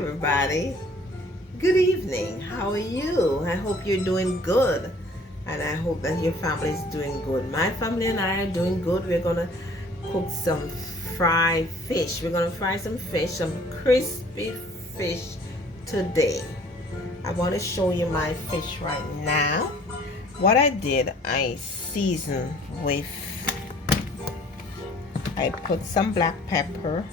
everybody. Good evening. How are you? I hope you're doing good. And I hope that your family is doing good. My family and I are doing good. We're going to cook some fried fish. We're going to fry some fish, some crispy fish today. I want to show you my fish right now. What I did, I seasoned with, I put some black pepper.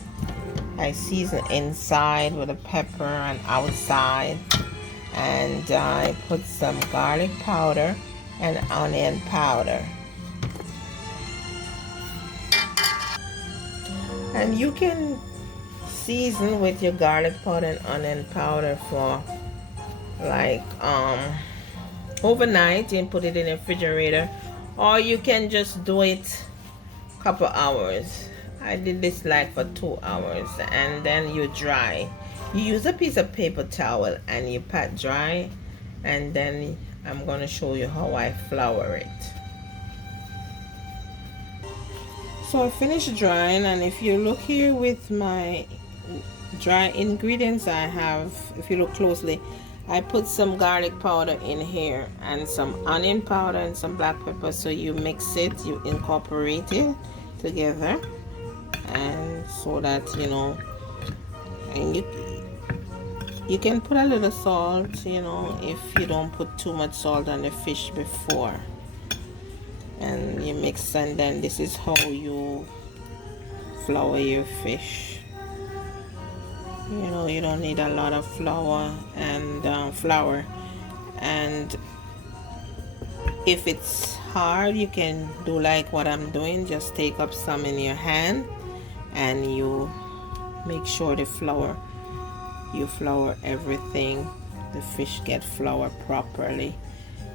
I season inside with a pepper and outside, and I put some garlic powder and onion powder. And you can season with your garlic powder and onion powder for like overnight and put it in the refrigerator, or you can just do it a couple hours. I did this like for 2 hours, and then you dry. You use a piece of paper towel and you pat dry, and then I'm going to show you how I flour it. So I finished drying, and if you look here with my dry ingredients, I have, if you look closely, I put some garlic powder in here and some onion powder and some black pepper. So you mix it, you incorporate it together, and so that and you can put a little salt, if you don't put too much salt on the fish before, and you mix, and then this is how you flour your fish. You don't need a lot of flour, and if it's hard, you can do like what I'm doing. Just take up some in your hand and you make sure you flour everything, the fish get flour properly.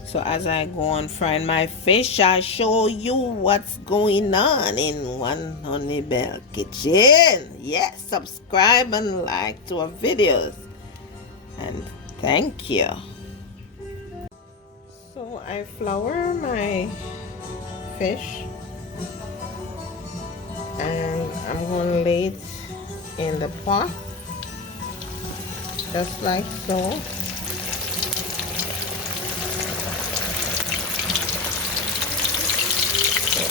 So as I go on frying my fish, I'll show you what's going on in One Honey Bell Kitchen. Yes, subscribe and like to our videos, and thank you. So I flour my fish, and I'm going to lay it in the pot just like so.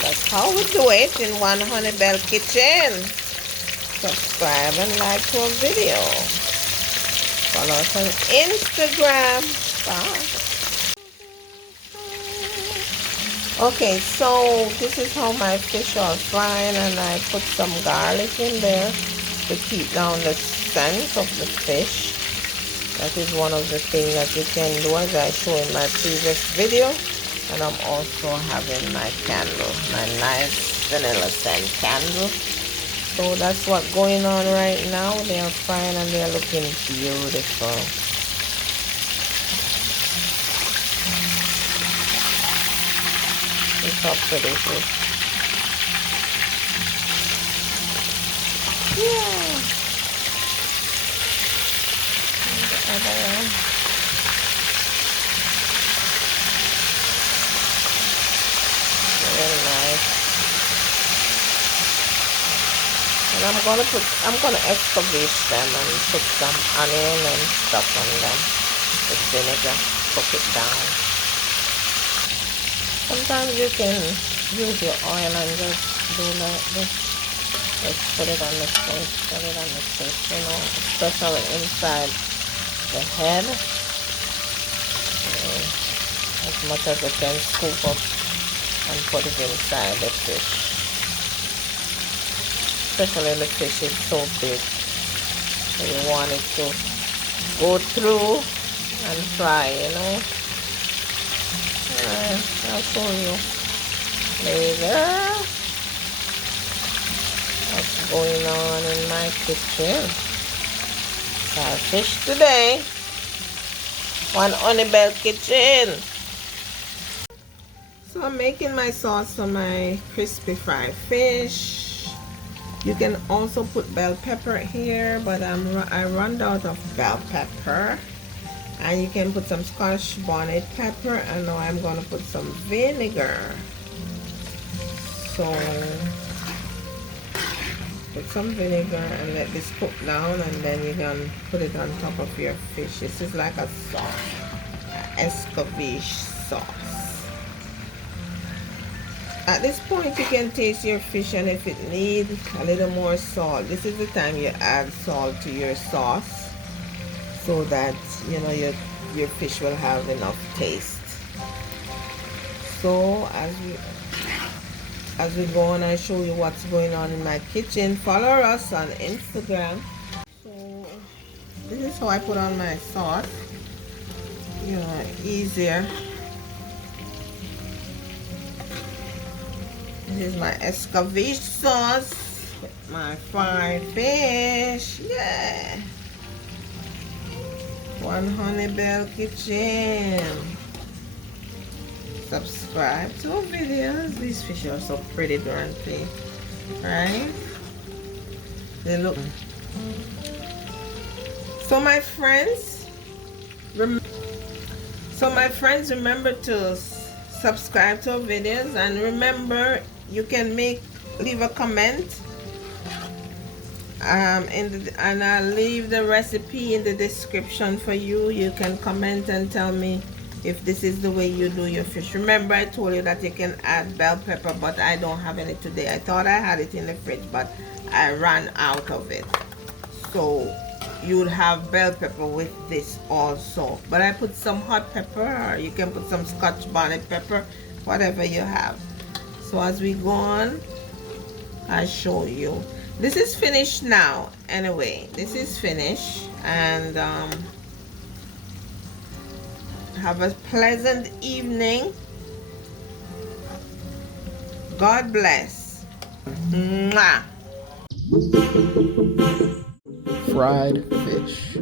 That's how we do it in One Honey Bell Kitchen. Subscribe and like to our video. Follow us on Instagram. Bye. Okay, so this is how my fish are frying, and I put some garlic in there to keep down the scent of the fish. That is one of the things that you can do, as I showed in my previous video. And I'm also having my candle, my nice vanilla scent candle. So that's what's going on right now. They are frying and they are looking beautiful. Look how pretty it is. Yeah. And the other one. Very nice. And I'm gonna excavate them and put some onion and stuff on them with vinegar, cook it down. Sometimes you can use your oil and just do like this. Just put it on the fish, especially inside the head. As much as you can scoop up and put it inside the fish. Especially the fish is so big, so you want it to go through and fry, Alright, I'll show you later what's going on in my kitchen. Our fish today, One Honey Bell Kitchen. So I'm making my sauce for my crispy fried fish. You can also put bell pepper here, but I run out of bell pepper. And you can put some Scotch bonnet pepper, and now I'm going to put some vinegar. So Put some vinegar and let this cook down, and then you can put it on top of your fish. This is like a sauce, escabeche sauce. At this point you can taste your fish, and if it needs a little more salt, this is the time you add salt to your sauce, so that you know your fish will have enough taste. So as we go on, I show you what's going on in my kitchen. Follow us on Instagram. So this is how I put on my sauce, you know, easier. This is my escabeche sauce with my fried fish. Yeah, One Honey Bell Kitchen. Subscribe to our videos. These fish are so pretty, don't they? Right? They look. So my friends, remember to subscribe to our videos, and remember you can leave a comment. And I'll leave the recipe in the description for you. You can comment and tell me if this is the way you do your fish. Remember, I told you that you can add bell pepper, but I don't have any today. I thought I had it in the fridge, but I ran out of it. So you'd have bell pepper with this also. But I put some hot pepper, or you can put some Scotch bonnet pepper, whatever you have. So as we go on, I show you. This is finished now. Anyway, this is finished, and have a pleasant evening. God bless. Mwah. Fried fish.